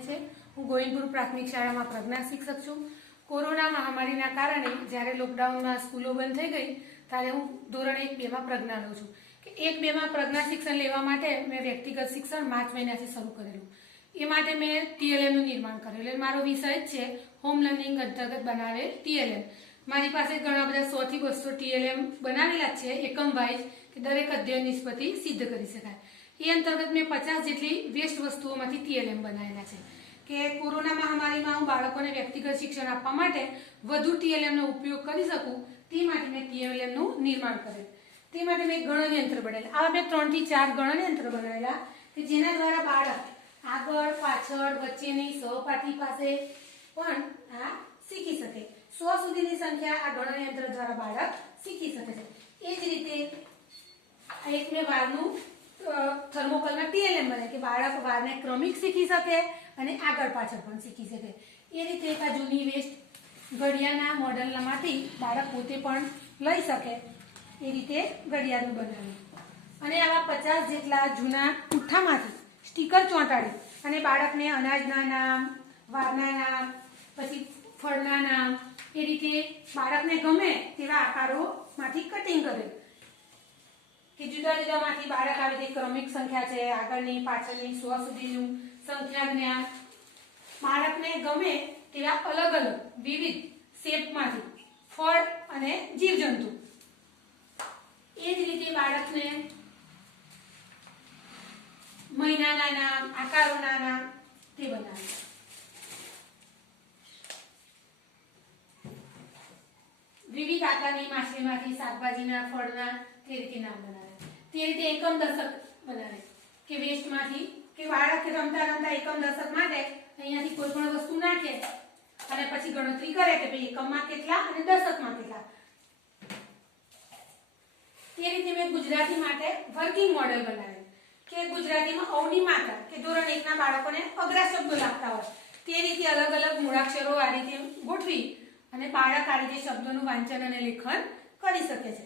છે. હું ગોવિંદપુર પ્રાથમિક શાળામાં પ્રજ્ઞા શિક્ષક છું. કોરોના મહામારીના કારણે જ્યારે લોકડાઉનમાં સ્કૂલો બંધ થઈ ગઈ, ત્યારે હું ધોરણ એક બેમાં પ્રજ્ઞા લઉં છું કે એક બેમાં પ્રજ્ઞા શિક્ષણ લેવા માટે મેં વ્યક્તિગત શિક્ષણ માર્ચ મહિનાથી શરૂ કરેલું. એ માટે મેં ટીએલએમનું નિર્માણ કરેલું એટલે મારો વિષય જ છે, હોમ લર્નિંગ અંતર્ગત બનાવેલ ટીએલએમ. મારી પાસે ઘણા બધા સો થી બસો ટીએલએમ બનાવેલા છે એકમ વાઇઝ કે દરેક અધ્યયન નિષ્પતિ સિદ્ધ કરી શકાય. એ અંતર્ગત મેં પચાસ જેટલી વેસ્ટ વસ્તુઓમાંથી ટીએલએમ બનાવેલા છે. કે કોરોના મહામારીમાં હું બાળકોને વ્યક્તિગત શિક્ષણ આપવા માટે વધુ ટીએલએમનો ઉપયોગ કરી શકું, તે માટે મેં ટીએલએમનું નિર્માણ કરેલ તે માટે મેં ગણનયંત્ર બનાવેલા. આવા મેં ત્રણથી ચાર ગણનયંત્ર બનાવેલા કે જેના દ્વારા બાળક આગળ, પાછળ, વચ્ચેની સહપાઠી પાસે પણ આ શીખી શકે. સો સુધીની સંખ્યા આ ગણનયંત્ર દ્વારા બાળક શીખી શકે છે. એ જ રીતે એક મેં વારનું થર્મોકોલના ટીએલએમ બને કે બાળક વારને ક્રમિક શીખી શકે અને આગળ પાછળ પણ શીખી શકે. એ રીતે એક આ જૂની વેસ્ટ ઘડિયાળના મોડલમાંથી બાળક પોતે પણ લઈ શકે એ રીતે ઘડિયાળનું બનાવ્યું. અને આવા પચાસ જેટલા જૂના પુઠ્ઠામાંથી સ્ટીકર ચોંટાડી અને બાળકને અનાજના નામ, વારના નામ, પછી ફળના નામ એ રીતે બાળકને ગમે તેવા આકારોમાંથી કટિંગ કરેલ કે જુદા જુદામાંથી બાળક આવી રીતે ક્રમિક સંખ્યા છે, આગળની, પાછળની સો સુધીનું સંખ્યા જ્ઞાન. બાળકને ગમે તેવા અલગ અલગ, વિવિધ શેપમાંથી ફળ અને જીવજંતુ. એ જ રીતે બાળકને મહિનાના નામ, આકારોના નામ તે બનાવે વિવિધ આકારની માછલીમાંથી શાકભાજીના, ફળના, તે નામ બનાવે. તે રીતે એકમ દશક બનાવે. કે વેસ્ટમાંથી, કે બાળક રમતા રમતા એકમ દશક માટે અહીંયાથી કોઈ પણ વસ્તુ નાખે અને પછી ગણતરી કરે કે ભાઈ એકમમાં કેટલા અને દશકમાં કેટલા. તે રીતે મેં ગુજરાતી માટે વર્કિંગ મોડેલ બનાવ્યું. કે ગુજરાતીમાં અવની માત્રા, કે ધોરણ એકના બાળકોને અઘરા શબ્દો લાગતા હોય. તે રીતે અલગ અલગ મૂળાક્ષરો આ રીતે ગોઠવી અને બાળક આ રીતે શબ્દોનું વાંચન અને લેખન કરી શકે છે.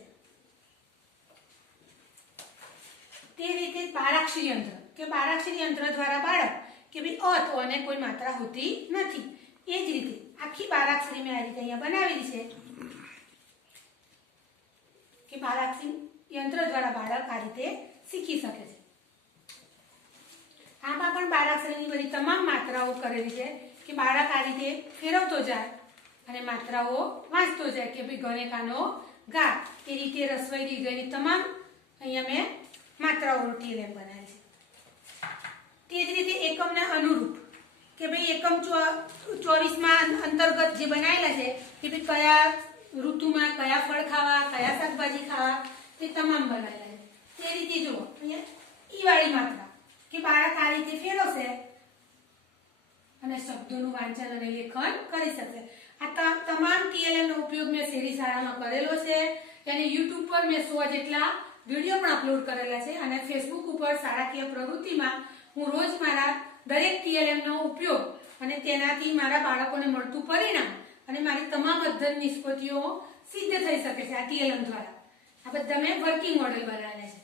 તે રીતે બારાક્ષરી યંત્ર, કે બારાક્ષરી યંત્ર દ્વારા બાળક, કે ભાઈ અ તો અને કોઈ માત્રા હોતી નથી. એ જ રીતે આખી બારાક્ષરી મેં આ રીતે અહીંયા બનાવેલી છે. કે બારાક્ષરી યંત્ર દ્વારા બાળક આ રીતે શીખી શકે છે. આમાં પણ બારાક્ષરીની બધી તમામ માત્રાઓ કરેલી છે, કે બાળક આ રીતે ફેરવતો જાય અને માત્રાઓ વાંચતો જાય કે ભાઈ ઘરે કાનો ગા એ રીતે રસવાઈ દીર્ઘની તમામ અહીંયા મેં માત્રાઓ ટીએલએમ બનાવી છે. તે જ રીતે એકમને અનુરૂપ કે ભાઈ એકમ ચોવીસમાં અંતર્ગત જે બનાવેલા છે કે ભાઈ કયા ઋતુમાં કયા ફળ ખાવા, કયા શાકભાજી ખાવા, તે તમામ બનાવેલા છે. તે રીતે જુઓ, અહીંયા ઈ વાળી માત્રા કે બાળક આ રીતે ફેરવશે અને શબ્દોનું વાંચન અને લેખન કરી શકશે. આ તમામ ટીએલએલ નો ઉપયોગ મેં શેરી શાળામાં કરેલો છે. અને યુટ્યુબ પર મેં સો જેટલા વીડિયો પણ અપલોડ કરેલા છે અને ફેસબુક ઉપર શાળાકીય પ્રવૃત્તિમાં હું રોજ મારા દરેક ટીએલએમ નો ઉપયોગ અને તેનાથી મારા બાળકોને મળતું પરિણામ અને મારી તમામ અધ્યયન નિષ્પત્તિઓ સિદ્ધ થઈ શકે છે આ ટીએલએમ દ્વારા. આ બધા મેં વર્કિંગ મોડેલ બનાવેલા છે.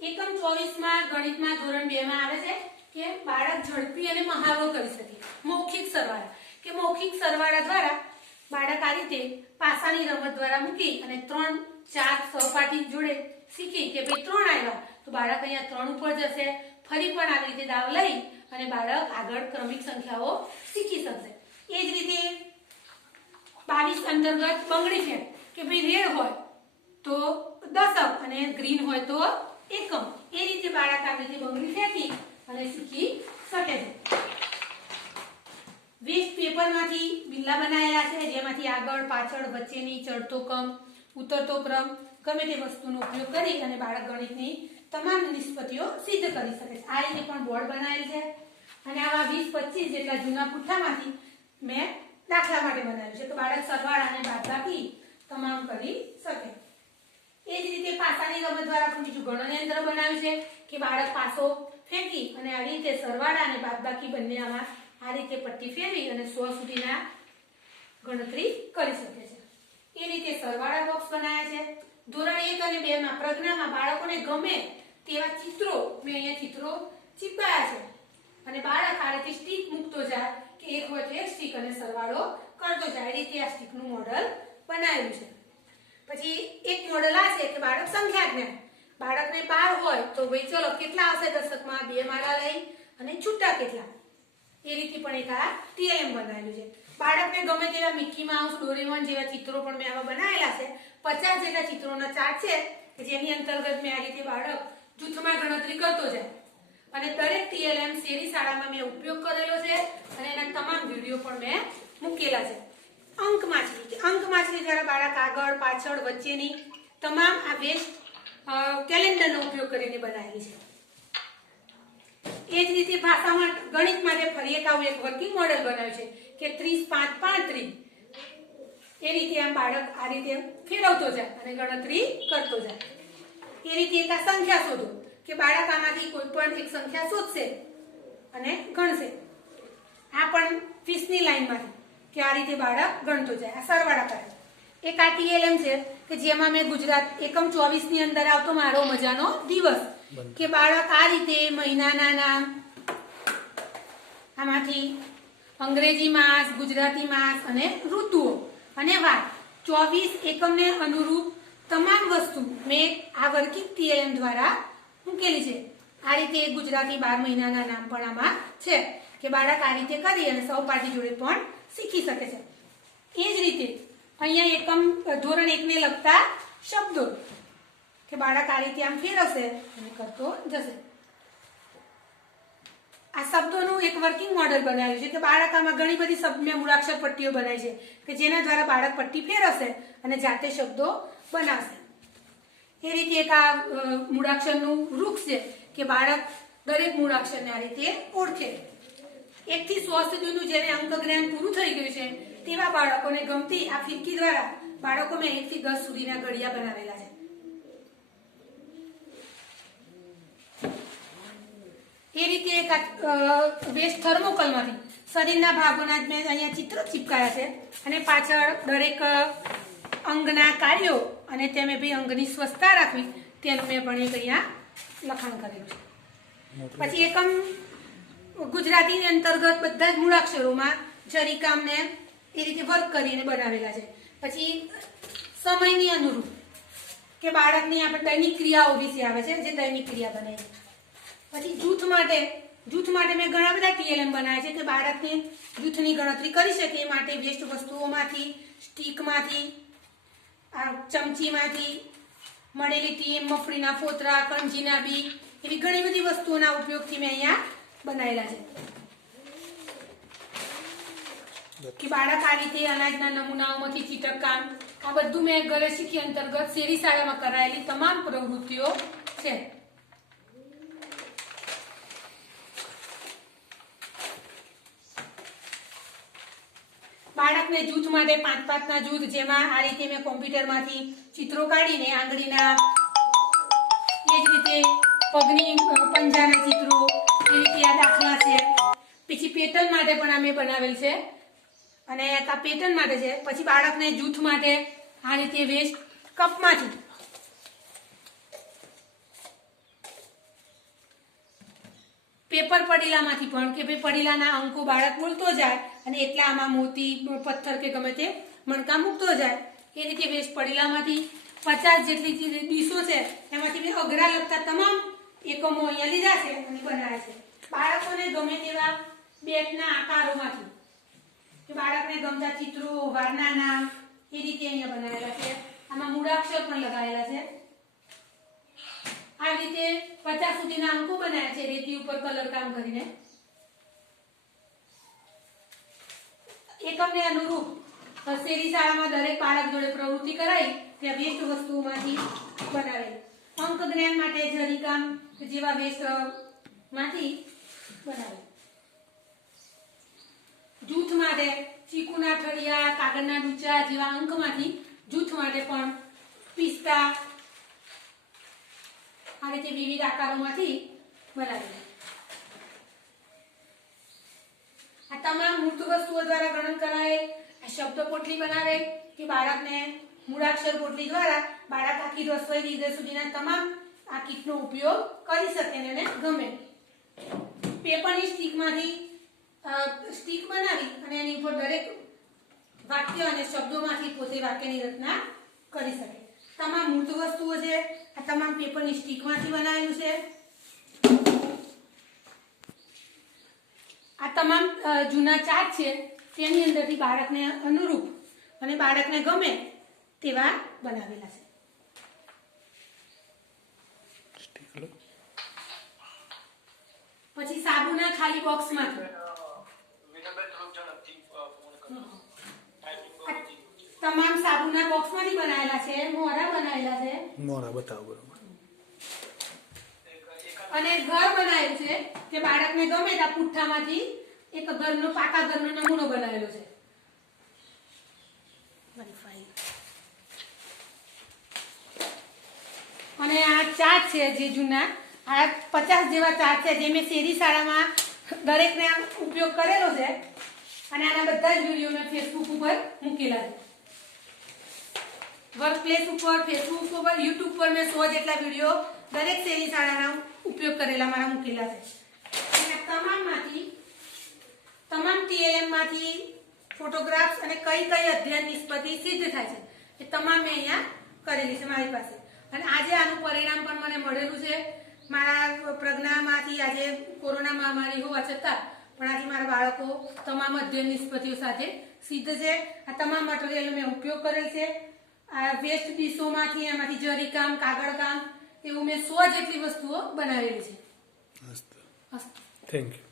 એકમ ચોવીસમાં ગણિતમાં ધોરણ બે માં આવે છે. કે બાળક ઝડપી અને મહાવરો કરી શકે. મૌખિક સરવાળા. કે મૌખિક સરવાળા દ્વારા બાળક આ રીતે પાસાની રમત દ્વારા મૂકી અને ત્રણ, ચાર સહપાઠી જોડે શીખી કે ભાઈ ત્રણ આવ્યા તો બાળક અહીંયા ત્રણ ઉપર જશે. ફરી પણ આવી રીતે દાવ લઈ અને બાળક આગળ ક્રમિક સંખ્યાઓ શીખી શકશે. એ જ રીતે બાવીસ અંતર્ગત બંગડી ફેંક કે ભાઈ રેડ હોય તો દશક અને ગ્રીન હોય તો એકમ. એ રીતે બાળક આવી રીતે બંગડી ફેંકી અને શીખી શકે છે. વેસ્ટ પેપરમાંથી બિલ્લા બનાવેલા છે, જેમાંથી આગળ, પાછળ, વચ્ચેની ચડતો ક્રમ ઉતરતો ક્રમ, ગમે તે વસ્તુનો ઉપયોગ કરી અને બાળક ગણિતની તમામ નિષ્પત્તિઓ સિદ્ધ કરી શકે છે. આ રીતે પણ બોર્ડ બનાવેલ છે અને આવા વીસ, પચીસ જેટલા જૂના પુઠ્ઠામાંથી મેં દાખલા માટે બનાવ્યું છે. તો બાળક સરવાળા અને બાદબાકી તમામ કરી શકે. એ જ રીતે પાસાની રમત દ્વારા પણ બીજું ગણનયંત્ર બનાવ્યું છે કે બાળક પાસો ફેંકી અને આ રીતે સરવાળા અને બાદબાકી બંને આમાં આ રીતે પટ્ટી ફેરવી અને સો સુધીના ગણતરી કરી શકે છે. એ રીતે સરવાળા બોક્સ બનાવ્યા છે. ધોરણ એક અને બે માં પ્રજ્ઞામાં બાળકોને ગમે તેવા ચિત્રો મેં અહીંયા ચિત્રો ચીપકાયા છે. અને બાળક આ રીતે સ્ટીક મૂકતો જાય કે એક હોય તો એક સ્ટીક અને સરવાળો કરતો જાય. એ રીતે આ સ્ટીકનું મોડલ બનાવ્યું છે. પછી એક મોડલ આ છે કે બાળક સંખ્યા જ્ઞાન. બાળકને બાર હોય તો ભાઈ ચલો, કેટલા હશે દશકમાં? બે માળા લઈ અને છૂટા કેટલા? એ રીતે પણ એક આ ટીએલએમ બનાવેલું છે. બાળકને ગમે તેવા મિક્કી માઉસ ડોરેમોન જેવા ચિત્રો પણ મેં આવા બનાવેલા છે. પચાસ જેટલા ચિત્રોના ચાર્ટ છે જેની અંતર્ગત મેં આ રીતે બાળક જૂથમાં ગણતરી કરતો જાય. અને દરેક ટીએલએમ શેરી શાળામાં મેં ઉપયોગ કરેલો છે અને એના તમામ વીડિયો પણ મેં મૂકેલા છે. અંક માછલી અંક માછલી દ્વારા બાળક આગળ, પાછળ, વચ્ચેની તમામ આ વેસ્ટ કેલેન્ડરનો ઉપયોગ કરીને બનાવેલી છે. એ જ રીતે ભાષામાં ગણિત માટે ફરી એક આવું એક વર્કિંગ મોડેલ બનાવ્યું છે કે ત્રીસ પાંચ પાંત્રીસ. એ રીતે આમ બાળક આ રીતે ફેરવતો જાય અને ગણતરી કરતો જાય. એ રીતે એક આ સંખ્યા શોધો કે બાળક આમાંથી કોઈ પણ એક સંખ્યા શોધશે અને ગણશે. આ પણ ફીસની લાઈનમાંથી કે આ રીતે બાળક ગણતો જાય, આ સરવાળા કરે. એક આ ટીએલએમ છે કે જેમાં મેં ગુજરાત એકમ ચોવીસની અંદર આવતો મારો મજાનો દિવસ. કે બાળક આ રીતે મહિનાના નામ આમાંથી અંગ્રેજી માસ ગુજરાતી માસ અને ઋતુઓ. અને વાત ચોવીસ એકમને અનુરૂપ તમામ વસ્તુ મેં આ વર્કિંગ ટીએલએમ દ્વારા મૂકેલી છે. આ રીતે ગુજરાતી બાર મહિનાના નામ પણ આમાં છે કે બાળક આ રીતે કરી અને સહપાઠી જોડે પણ શીખી શકે છે. એ જ રીતે અહીંયા એકમ ધોરણ એકને લગતા શબ્દો. કે બાળક આ રીતે આમ ફેરવશે અને કરતો જશે. આ શબ્દોનું એક વર્કિંગ મોડલ બનાવ્યું છે કે બાળક આમાં ઘણી બધી શબ્દ મેં મૂળાક્ષર પટ્ટીઓ બનાવી છે કે જેના દ્વારા બાળક પટ્ટી ફેરવશે અને જાતે શબ્દો બનાવશે. એ રીતે એક આ મૂળાક્ષરનું વૃક્ષ છે કે બાળક દરેક મૂળાક્ષરને આ રીતે ઓળખે. એકથી સો સુધીનું જેને અંકજ્ઞાન પૂરું થઈ ગયું છે તેવા બાળકોને ગમતી આ ફિરકી દ્વારા બાળકો મેં એકથી દસ સુધીના ઘડિયા બનાવેલા છે. એ રીતે એક વેસ્ટ થર્મોકોલમાંથી શરીરના ભાગોના જ મેં અહીંયા ચિત્રો ચીપકાયા છે અને પાછળ દરેક અંગના કાર્યો અને તેમે ભાઈ અંગની સ્વચ્છતા રાખવી તેનું મેં પણ એક અહીંયા લખાણ કરેલું છે. પછી એકમ ગુજરાતીની અંતર્ગત બધા જ મૂળાક્ષરોમાં જરીકામને એ રીતે વર્ક કરીને બનાવેલા છે. પછી સમયની અનુરૂપ કે બાળકની આપણે દૈનિક ક્રિયાઓ વિશે આવે છે, જે દૈનિક ક્રિયા બને છે. પછી જૂથ માટે જૂથ માટે મેં ઘણા બધા ટીએલએમ બનાવ્યા છે કે બાળકને જૂથની ગણતરી કરી શકે, એ માટે વેસ્ટ વસ્તુઓમાંથી, સ્ટીકમાંથી, આ ચમચીમાંથી, મળેલી ટીએમ મફળીના ફોતરા કણજીના બી, એવી ઘણી બધી વસ્તુઓના ઉપયોગથી મેં અહીંયા બનાવેલા છે. કે બાળક આ રીતે અનાજના નમૂનાઓમાંથી ચીટકકામ આ બધું મેં ઘરે શીખી અંતર્ગત શેરી શાળામાં કરાયેલી તમામ પ્રવૃત્તિઓ છે. બાળકને જૂથ માટે પાંચ પાંચના જૂથ, જેમાં આ રીતે મેં કોમ્પ્યુટરમાંથી ચિત્રો કાઢીને આંગળીના એ જ રીતે પગની પંજાના ચિત્રો એ રીતે આ દાખલા છે. પછી પેટર્ન માટે પણ અમે બનાવેલ છે. અને આ પેટર્ન માટે છે. પછી બાળકને જૂથ માટે આ રીતે વેસ્ટ કપમાંથી. પેપર પડીલામાંથી પણ કે ભાઈ પડીલાના અંકો બાળક બોલતો જાય અને એટલા આમાં મોતી, પથ્થર કે ગમે તે મણકા મૂકતો જાય. એ રીતે વેસ્ટ પડીલામાંથી પચાસ જેટલી ડીશો છે, એમાંથી મેં અઘરા લગતા તમામ એકમો અહીંયા લીધા છે અને બનાવ્યા છે. બાળકોને ગમે તેવા બેટના આકારોમાંથી. કે બાળકને ગમતા ચિત્રો, વારના નામ, એ રીતે અહીંયા બનાવેલા છે. આમાં મૂળાક્ષર પણ લગાવેલા છે. આ રીતે પચાસ સુધીના અંકો બનાવ્યા છે રેતી ઉપર કલર કામ કરીને. એકમને અનુરૂપ શેરી શાળામાં દરેક બાળક જોડે પ્રવૃત્તિ કરાઈ, ત્યાં વેસ્ટ વસ્તુઓમાંથી બનાવે અંક જ્ઞાન માટે જરીકામ જેવા વેસ્ટમાંથી બનાવે જૂથ માટે ચીકુના ઠળિયા, કાગળના ડૂચા જેવા અંકમાંથી જૂથ માટે પણ પિસ્તા આ રીતે વિવિધ આકારોમાંથી બનાવી આ તમામ મૂર્ત વસ્તુઓ દ્વારા ગણન કરાયેલ આ શબ્દ પોટલી બનાવે કે બાળકને મૂળાક્ષર પોટલી દ્વારા બાળક આખી રસોઈ વિધે સુધીના તમામ આ કીટનો ઉપયોગ કરી શકે ને એને ગમે. પેપરની સ્ટીકમાંથી સ્ટીક બનાવી અને એની ઉપર દરેક વાક્ય અને શબ્દોમાંથી પોતે વાક્યની રચના કરી શકે. તમામ મૂર્ત વસ્તુઓ છે આ તમામ પેપરની સ્ટીકમાંથી બનાવેલું છે. આ તમામ જૂના ચાર્ટ છે તેની અંદરથી બાળકને અનુરૂપ અને બાળકને ગમે તેવા બનાવેલા છે. પછી સાબુના ખાલી બોક્સમાંથી તમામ સાબુના બોક્સમાંથી બનાવેલા છે મોરા બનાવેલા છે. મોરા બતાવો બરોબર. અને ઘર બનાવેલું છે કે બાળકને ગમે ત્યાં પુઠ્ઠામાંથી એક ઘરનો પાકા ઘરનો નમૂનો બનાવેલો છે. અને આ ચાર્ટ છે જે જૂના આ પચાસ જેવા ચાર્ટ છે જે મેં શેરી શાળામાં દરેકને આમ ઉપયોગ કરેલો છે અને આના બધા જ વીડિયો મેં ફેસબુક ઉપર મૂકેલા છે. વર્ક પ્લેસ ઉપર ફેસબુક ઉપર યુટ્યુબ પર મેં સો જેટલા વીડિયો દરેક શેરી શાળાના ઉપયોગ કરેલા મારા મૂકેલા છે. અને તમામમાંથી, તમામ TLM માંથી ફોટોગ્રાફ્સ અને કઈ કઈ અધ્યયન નિષ્પત્તિ સિદ્ધ થાય છે, એ તમામ મેં અહીંયા કરેલી છે મારી પાસે. અને આજે આનું પરિણામ પણ મને મળેલું છે. મારા પ્રજ્ઞામાંથી આજે કોરોના મહામારી હોવા છતાં પણ આજે મારા બાળકો તમામ અધ્યયન નિષ્પતિઓ સાથે સિદ્ધ છે. આ તમામ મટીરિયલ મેં ઉપયોગ કરેલ છે. આ વેસ્ટ ડીશોમાંથી એમાંથી જરીકામ કાગળકામ એવું મેં સો જેટલી વસ્તુઓ બનાવેલી છે. Thank you